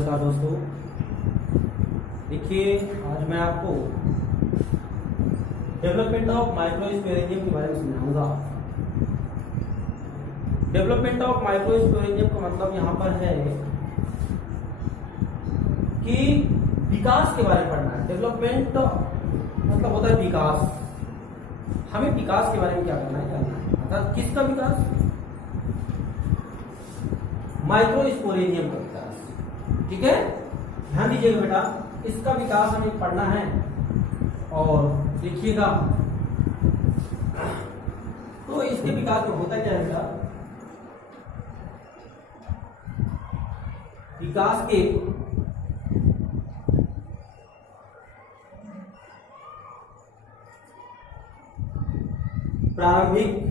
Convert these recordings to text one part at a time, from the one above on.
नमस्कार दोस्तों। देखिए, आज मैं आपको डेवलपमेंट ऑफ माइक्रोस्पोरेंजियम के बारे में समझाऊंगा। डेवलपमेंट ऑफ माइक्रोस्पोरेंजियम का मतलब यहाँ पर है कि विकास के बारे में पढ़ना है। डेवलपमेंट मतलब होता है विकास। हमें विकास के बारे में क्या करना है, जानना है। अर्थात किसका विकास? माइक्रोस्पोरेंजियम का विकास। ठीक है, ध्यान दीजिएगा बेटा, इसका विकास हमें पढ़ना है। और देखिएगा, तो इसके विकास में होता क्या है बेटा? विकास के प्रारंभिक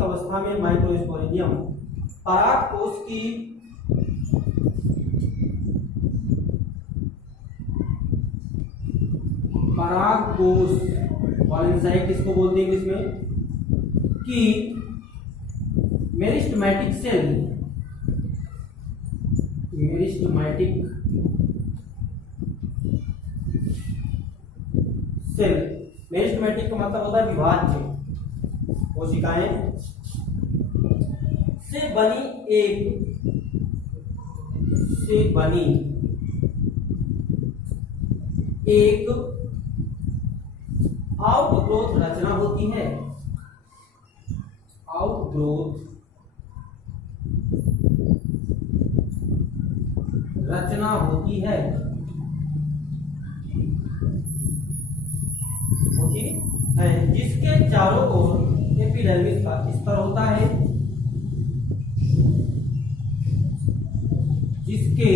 अवस्था में माइक्रोस्पोरेंजियम पराग कोश की पराग कोश पॉलिनसाइट किसको बोलते हैं इंग्लिश में? कि मेरिस्टेमेटिक सेल। मेरिस्टेमेटिक का मतलब होता है विभाज्य। कोशिकाएं से बनी एक आउटग्रोथ रचना होती है। आउटग्रोथ रचना होती है जिसके चारों ओर एपिडर्मिस का स्तर होता है। जिसके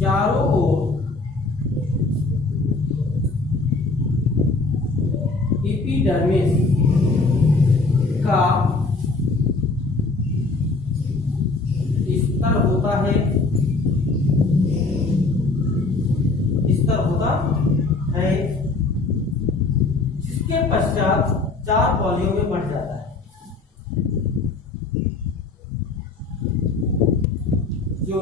चारों ओर एपिडर्मिस का स्तर होता है। जिसके पश्चात 4 पॉलियों में बढ़ जाता है। जो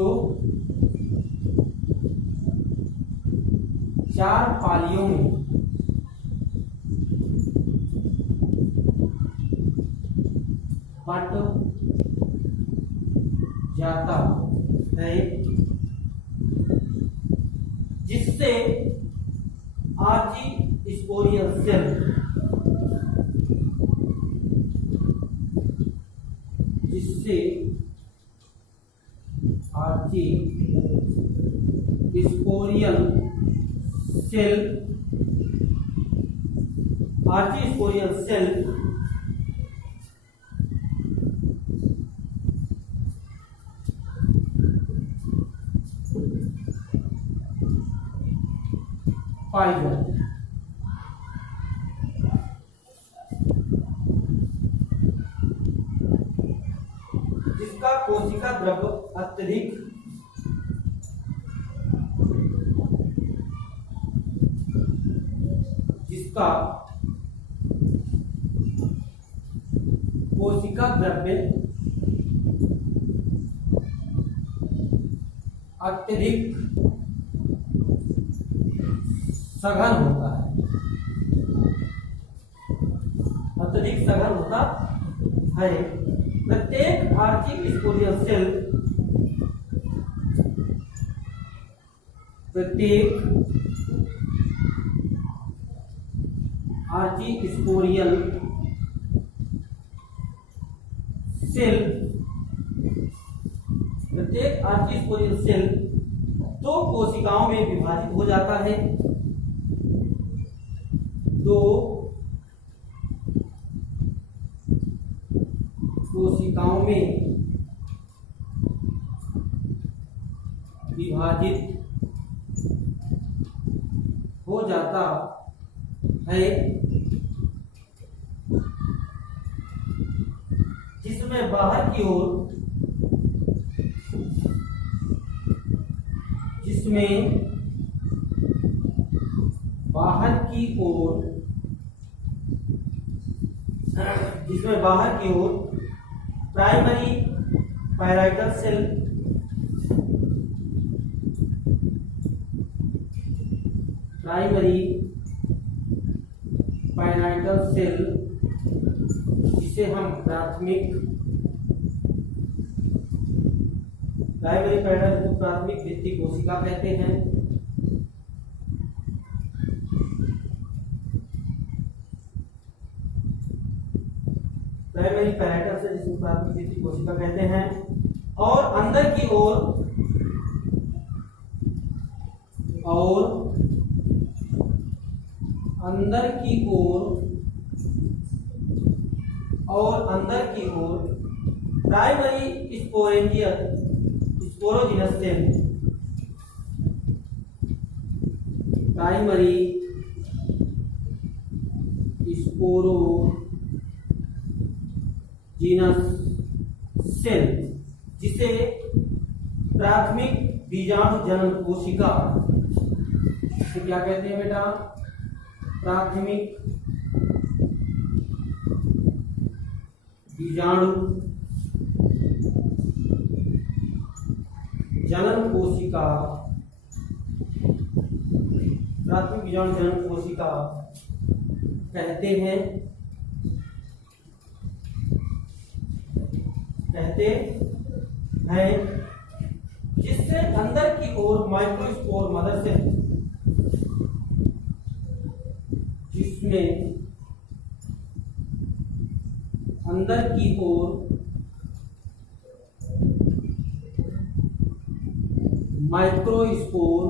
4 पालियों में बट जाता है, जिससे आर्चिस्पोरियल सेल पाई जाती है। जिसका कोशिका द्रव्य अत्यधिक सघन होता है। प्रत्येक आर्चिस्पोरियल सेल 2 कोशिकाओं में विभाजित हो जाता है। 2 कोशिकाओं में विभाजित हो जाता है, जिसमें बाहर की ओर प्राइमरी पैराइटल सेल जिसे हम प्राथमिक भित्ति कोशिका कहते हैं, प्राइमरी पैराइटल सेल जिसे प्राथमिक भित्ति कोशिका कहते हैं, और अंदर की ओर primary sporogenous cell, primary sporogenous cell जिसे प्राथमिक बीजाणु जनन कोशिका इसे क्या कहते हैं बेटा? प्राथमिक बीजाणु जनन कोशिका, प्राथमिक बीजाणु जनन कोशिका कहते हैं, जिससे अंदर की ओर माइक्रोस्पोर मदर सेल, जिसमें अंदर की ओर माइक्रोस्पोर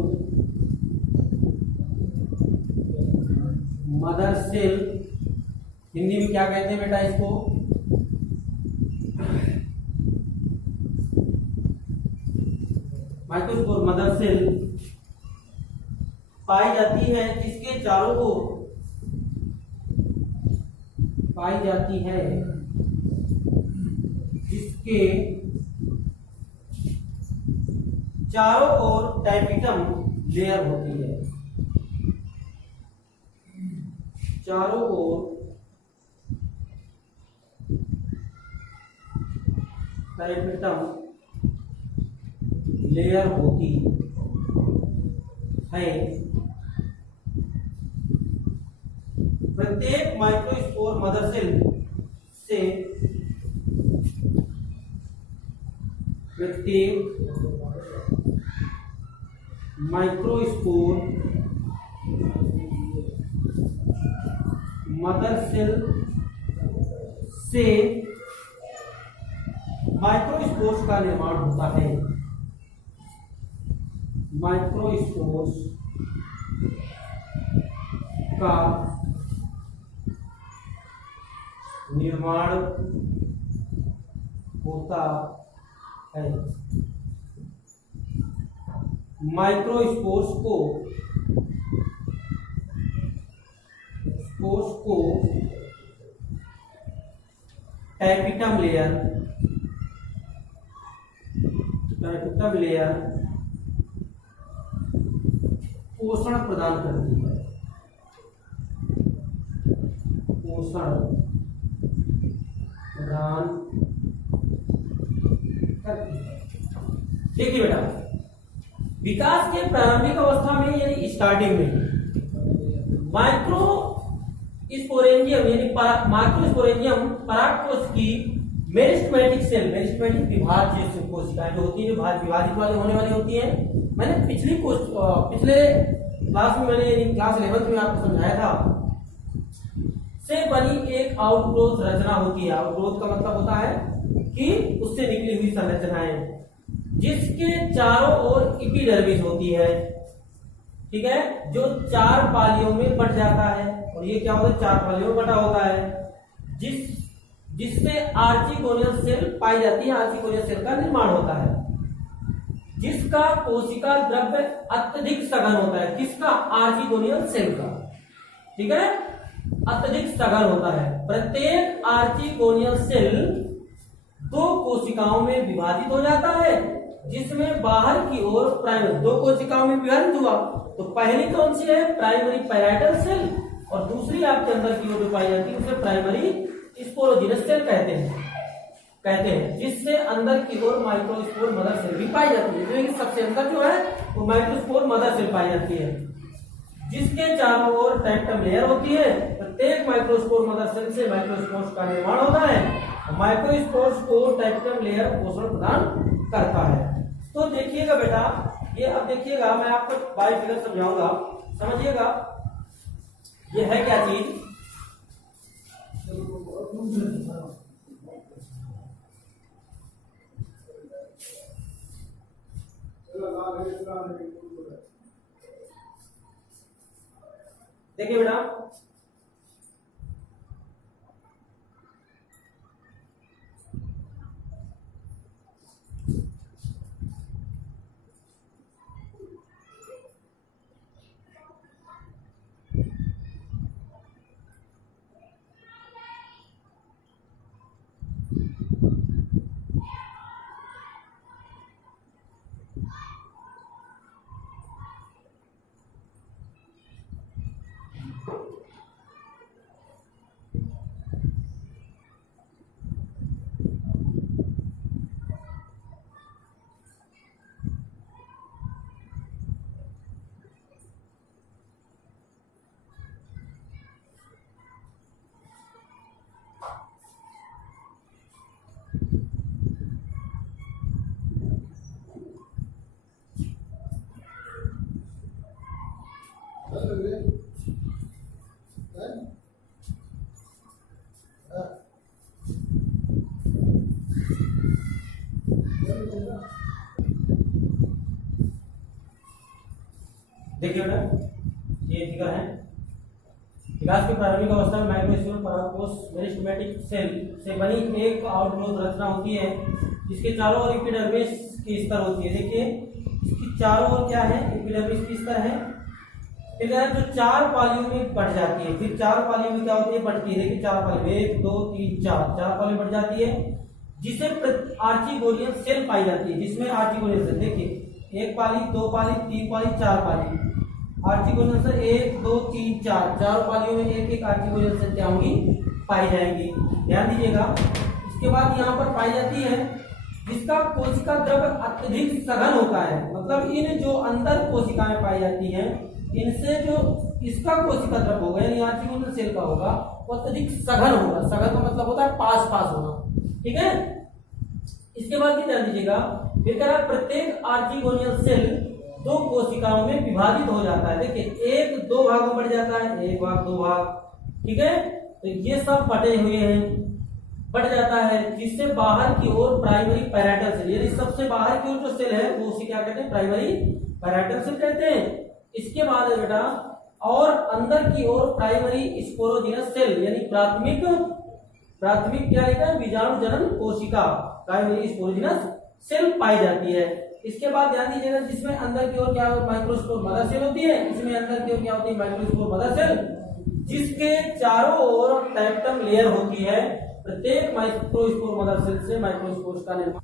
मदर सेल, हिंदी में क्या कहते हैं बेटा इसको? माइक्रोस्पोर मदर सेल पाई जाती है, जिसके चारों ओर टाइपिटम लेयर होती है, चारों ओर टाइपिटम लेयर होती है। प्रत्येक माइक्रोस्पोर मदर सेल से माइक्रोस्पोर का निर्माण होता है, माइक्रोस्पोर्स का निर्माण होता है। माइक्रोस्पोर्स को टाइपिटम लेयर पोषण प्रदान करती है, देखिए बेटा, विकास के प्रारंभिक अवस्था में यानी स्टार्टिंग में माइक्रोस्पोरेंजियम परागकोश की मेरिस्टेमेटिक विभाज्य कोशिकाएं जो होती है, जो विभाजित वाली होने वाली होती है। मैंने पिछले क्लास में क्लास 11 में आपको समझाया था, से बनी एक आउटग्रोथ रचना होती है। आउटग्रोथ का मतलब होता है कि उससे निकली हुई संरचनाएं, जिसके चारों ओर एपिडर्मिस होती है, ठीक है, जो 4 पालियों में बंट जाता है। और ये क्या होता है? 4 पालियों में बटा होता है, जिससे आर्चिगोनियल सेल पाई जाती है, आर्चिगोनियल सेल का निर्माण होता है। जिसका कोशिका द्रव्य अत्यधिक सघन होता है। किसका? आर्चिगोनियल सेल का। ठीक है, अत्यधिक सघन होता है। प्रत्येक आर्चिगोनियल सेल दो कोशिकाओं में विभाजित हो जाता है, जिसमें बाहर की ओर प्राइमरी, दो कोशिकाओं में विभाजित हुआ तो पहली कौन सी है? प्राइमरी पैराइटल सेल, और दूसरी आपके अंदर की ओर जो पाई जाती है उसे प्राइमरी स्पोरोजिनस सेल कहते हैं, जिससे अंदर की ओर माइक्रोस्पोर मदर सेल भी पाई जाती है। तो सबसे अंदर जो है वो माइक्रोस्पोर मदर सेल पाई जाती है, जिसके चारों ओर टेंटम लेयर होती है। प्रत्येक माइक्रोस्पोर मदर सेल से माइक्रोस्पोर्स का निर्माण होता है। माइक्रोस्पोर्स को टेंटम लेयर पोषण प्रदान करता है। तो देखिएगा बेटा, ये अब देखिएगा, मैं आपको बाय फिगर समझाऊंगा, समझिएगा ये है क्या चीज। देखिए बेटा, देखिए बेटा, ये फिगर है। विकास की प्रारंभिक अवस्था में माइक्रोस्पोर परागकोश मेरिस्टेमेटिक सेल से बनी एक आउटग्रोथ रचना होती है, जिसके चारों ओर एपिडर्मिस की स्तर होती है। देखिए, इसकी चारों ओर क्या है? एपिडर्मिस की स्तर है। फिर जो चार पालियों में बढ़ जाती है, फिर चार पालियों में क्या होती है? बढ़ती है। देखिए, चार पाली, 1 2 3 4, चार पाली बढ़ जाती है, जिसे आर्चिगोनियल सेल पाई जाती है। जिसमें आर्चिगोनियल सेल, देखिए, 1 पाली, 2 पाली, 3 पाली, 4 पाली। आर्चिगोनियल सेल 1 2 3 4, चारों पालियों में एक एक आर्चिगोनियल सेल क्या होंगी? पाई जाएंगी। ध्यान दीजिएगा। इसके बाद यहाँ पर पाई जाती है जिसका कोशिका द्रव्य अत्यधिक सघन होता है। मतलब इन जो अंदर कोशिकाएं पाई जाती हैं, इनसे जो इसका कोशिका द्रव्य होगा, यानी आर्चिगोनियल सेल का होगा, वो अत्यधिक सघन होगा। सघन का मतलब होता है पास पास होना। ठीक है। इसके बाद क्या ध्यान दीजिएगा, फिर कह रहा है प्रत्येक आर्चिगोनियल सेल दो कोशिकाओं में विभाजित हो जाता है। देखिए, एक दो भाग में बढ़ जाता है, एक भाग, दो भाग। ठीक है, तो ये सब बटे हुए हैं, बढ़ जाता है, जिससे बाहर की ओर प्राइमरी पैराइटल सेल, यानी सबसे बाहर की ओर जो सेल है वो उसे क्या कहते हैं? प्राइमरी पैराइटल सेल कहते हैं। इसके बाद है बेटा, और अंदर की ओर प्राइमरी स्पोरोजिनस सेल, यानी प्राथमिक क्या लिखा है? बीजाणु जनन कोशिका, प्राइमरी स्पोरोजिनस सेल पाई जाती है। इसके बाद ध्यान दीजिएगा, जिसमें अंदर की ओर क्या माइक्रोस्पोर मदर सेल होती है। इसमें अंदर की ओर क्या होती है? माइक्रोस्पोर मदर सेल, जिसके चारों ओर टेंटम लेयर होती है। प्रत्येक माइक्रोस्पोर मदर सेल से माइक्रोस्पोर्स का निर्माण।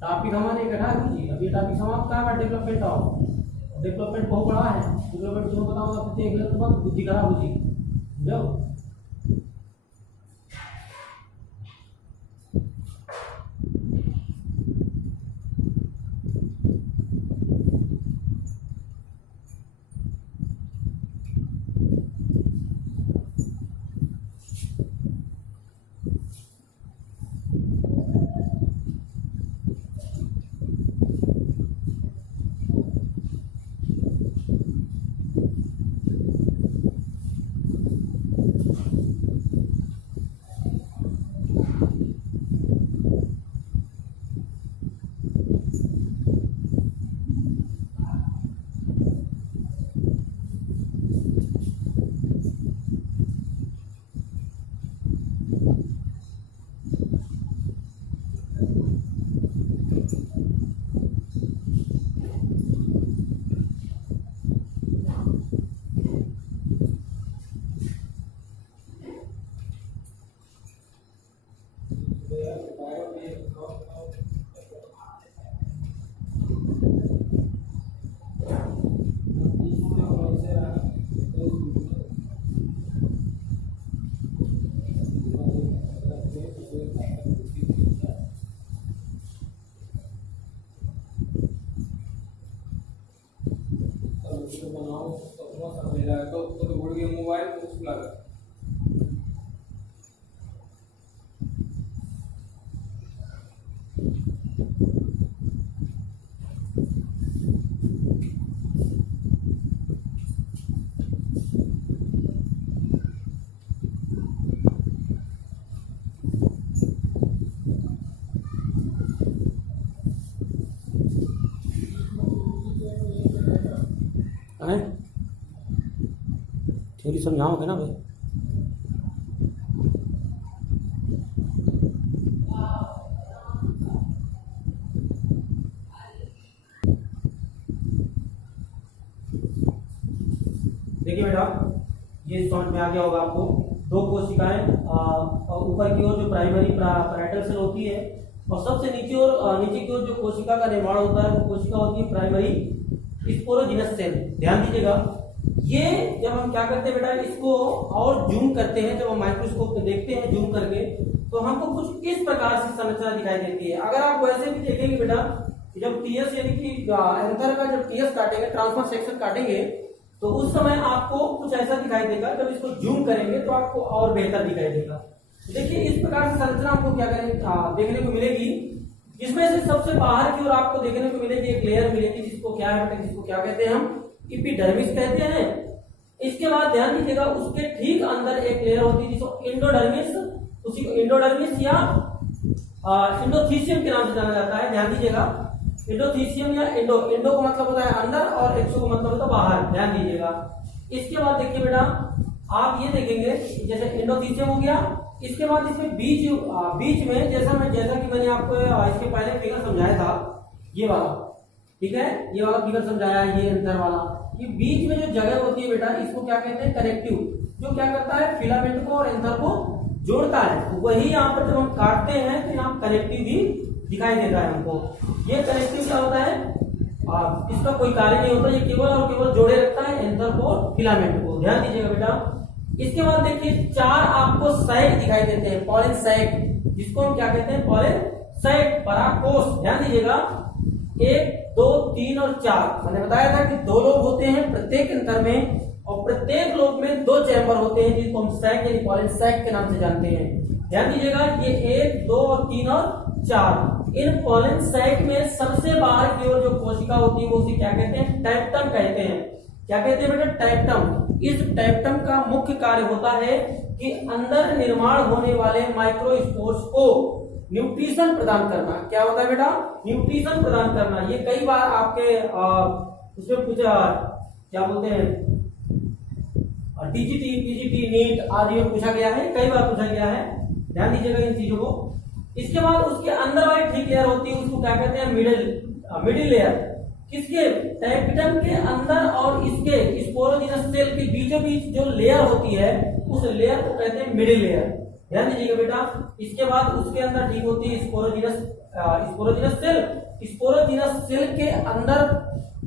टॉपिक हमारे इकट्ठा कीजिए। अब ये टॉपिक समाप्त कहा है डेवलपमेंट ऑफ। डेवलपमेंट बहुत बड़ा है, डेवलपमेंट जो बताऊंगा प्रत्येक लेवल पर बुद्धि करा बुद्धि जो थ्योरी समझाओगे ना भाई। देखिए बेटा, ये समझ में आ गया होगा आपको। दो कोशिकाएं ऊपर की ओर जो प्राइमरी पैराइटल सेल होती है और सबसे नीचे की ओर जो कोशिका का निर्माण होता है वो कोशिका होती है प्राइमरी स्पोरोजिनस सेल। ध्यान दीजिएगा, ये जब हम क्या करते हैं बेटा, इसको और जूम करते हैं, जब हम माइक्रोस्कोप में देखते हैं जूम करके, तो हमको कुछ इस प्रकार से संरचना दिखाई देती है। अगर आप वैसे भी देखेंगे बेटा, जब टीएस यानी कि एंथर का जब टीएस काटेंगे, ट्रांसफर सेक्शन काटेंगे, तो उस समय आपको कुछ ऐसा दिखाई देगा। जब इसको जूम करेंगे तो आपको और बेहतर दिखाई देगा। देखिए इस प्रकार से संरचना आपको क्या करेंगे देखने को मिलेगी, जिसमें से सबसे बाहर की ओर आपको देखने को मिलेगी एक लेयर मिलेगी, जिसको क्या है बेटा, जिसको क्या कहते हैं हम, एपिडर्मिस कहते हैं। इसके बाद ध्यान दीजिएगा, उसके ठीक अंदर एक लेयर होती है जिसको एंडोडर्मिस, उसी को एंडोडर्मिस या एंडोथीसियम के नाम से जाना जाता है। ध्यान दीजिएगा, एंडोथीसियम या एंडो का मतलब होता है अंदर और एक्सो का मतलब होता है बाहर। ध्यान दीजिएगा। इसके बाद देखिए बेटा, आप ये देखेंगे जैसे एंडोथीसियम हो गया, इसके बाद इसमें बीच में जैसा कि मैंने आपको इसके पहले फिगर समझाया था, ये वाला, ठीक है, ये वाला फिगर समझाया, ये अंतर वाला, ये बीच में जो जगह होती है बेटा, इसको क्या कहते हैं, कनेक्टिव, जो क्या करता है फिलामेंट को और एंथर को जोड़ता है। वही यहाँ पर जब हम काटते हैं तो यहाँ कनेक्टिव भी दिखाई देता है हमको। ये कनेक्टिव क्या होता है, इसका कोई कार्य नहीं होता, ये केवल और केवल जोड़े रखता है एंथर को और फिलामेंट को। ध्यान दीजिएगा बेटा। इसके बाद देखिए 4 आपको सैक दिखाई देते हैं, पॉलन सैक, जिसको हम क्या कहते हैं, पॉलन सैक, परागकोश। ध्यान दीजिएगा, 1, 2, 3 और 4। मैंने बताया था कि 2 लोब होते हैं प्रत्येक एंथर में, और प्रत्येक लोब में 2 चैम्बर होते हैं, जिसको हम सैक यानी पॉलन सैक के नाम से जानते हैं। ध्यान दीजिएगा, ये 1, 2 और 3 और 4। इन पॉलन सैक में सबसे बाहर की ओर जो कोशिका होती है वो उसे क्या कहते हैं, टैप्टम कहते हैं। क्या कहते हैं बेटा, टैप्टम। इस टैप्टम का मुख्य कार्य होता है कि अंदर निर्माण होने वाले माइक्रोस्पोर्स को न्यूट्रिशन प्रदान करना। क्या होता है बेटा, न्यूट्रिशन प्रदान करना। ये कई बार आपके उसमें कुछ क्या बोलते हैं, टीजीटी, पीजीटी, नीट आदि में पूछा गया है, कई बार पूछा गया है। ध्यान दीजिएगा इन चीजों को। इसके बाद उसके अंदर वाली ठीक लेयर होती है, उसको क्या कहते हैं, मिडिल लेयर। किसके, टैप्टम के अंदर और इसके स्पोरोजिनस सेल के बीचों बीच जो लेयर होती है, उस लेयर को कहते हैं मिडिल लेयर। ध्यान दीजिएगा बेटा। इसके बाद उसके अंदर ठीक होती है स्पोरोजिनस सेल। स्पोरोजिनस सेल के अंदर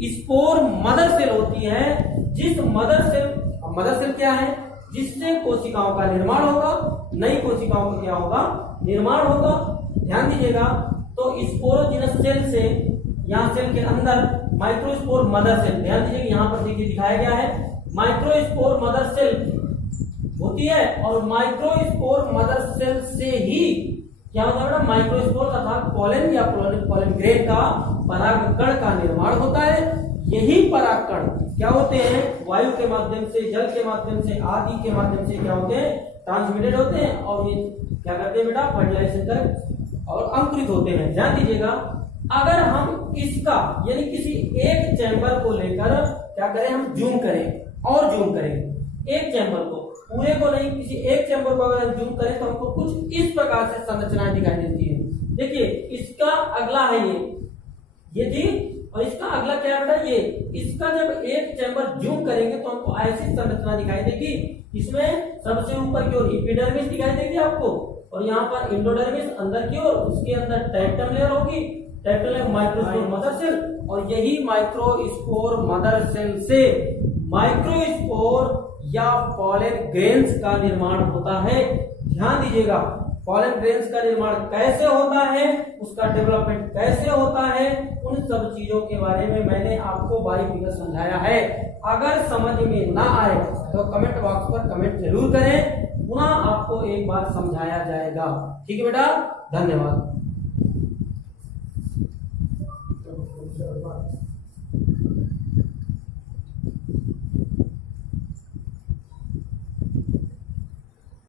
स्पोर मदर सेल होती है, जिस मदर सेल क्या है, जिससे कोशिकाओं का निर्माण होगा, नई कोशिकाओं का क्या होगा, निर्माण होगा। ध्यान दीजिएगा। तो स्पोरोजिनस सेल से यहाँ सेल के अंदर माइक्रोस्पोर मदर सेल, ध्यान दीजिए यहाँ पर देखिए दिखाया गया है, माइक्रोस्पोर मदर सेल होती है और माइक्रोस्पोर मदर सेल से ही क्या होता है बेटा, माइक्रोस्पोर तथा पोलन या पोलन ग्रेन का परागकण का निर्माण होता है। यही परागकण क्या होते हैं, वायु के माध्यम से, जल के माध्यम से, आदि के माध्यम से क्या होते हैं, ट्रांसमिटेड होते हैं और ये क्या करते हैं बेटा, फर्टिलाइजेशन कर और अंकुरित होते हैं। ध्यान दीजिएगा। अगर हम इसका यानी किसी एक चैम्बर को लेकर क्या करें, हम जूम करें और जूम करें, एक चैम्बर को, पूरे को नहीं, किसी एक चैम्बर को अगर हम जूम करें तो हमको कुछ इस प्रकार से संरचनाएं दिखाई देती है। देखिए इसका अगला है ये थी और इसका अगला क्या है बेटा, ये। इसका जब एक चैम्बर जूम करेंगे तो हमको ऐसी संरचना दिखाई देगी। इसमें सबसे ऊपर की ओर एपिडर्मिस दिखाई देगी आपको और यहाँ पर एंडोडर्मिस अंदर की ओर, उसके अंदर टेक्टम लेयर होगी, tectum layer microspore mother cell, और यही माइक्रोस्पोर मदर सेल से माइक्रोस्पोर या पॉलन ग्रेन्स का निर्माण होता है। ध्यान दीजिएगा। पॉलन ग्रेन्स का निर्माण कैसे होता है, उसका डेवलपमेंट कैसे होता है, उन सब चीजों के बारे में मैंने आपको बारीकी से समझाया है। अगर समझ में ना आए तो कमेंट बॉक्स पर कमेंट जरूर करें, पुनः आपको एक बार समझाया जाएगा। ठीक है बेटा, धन्यवाद।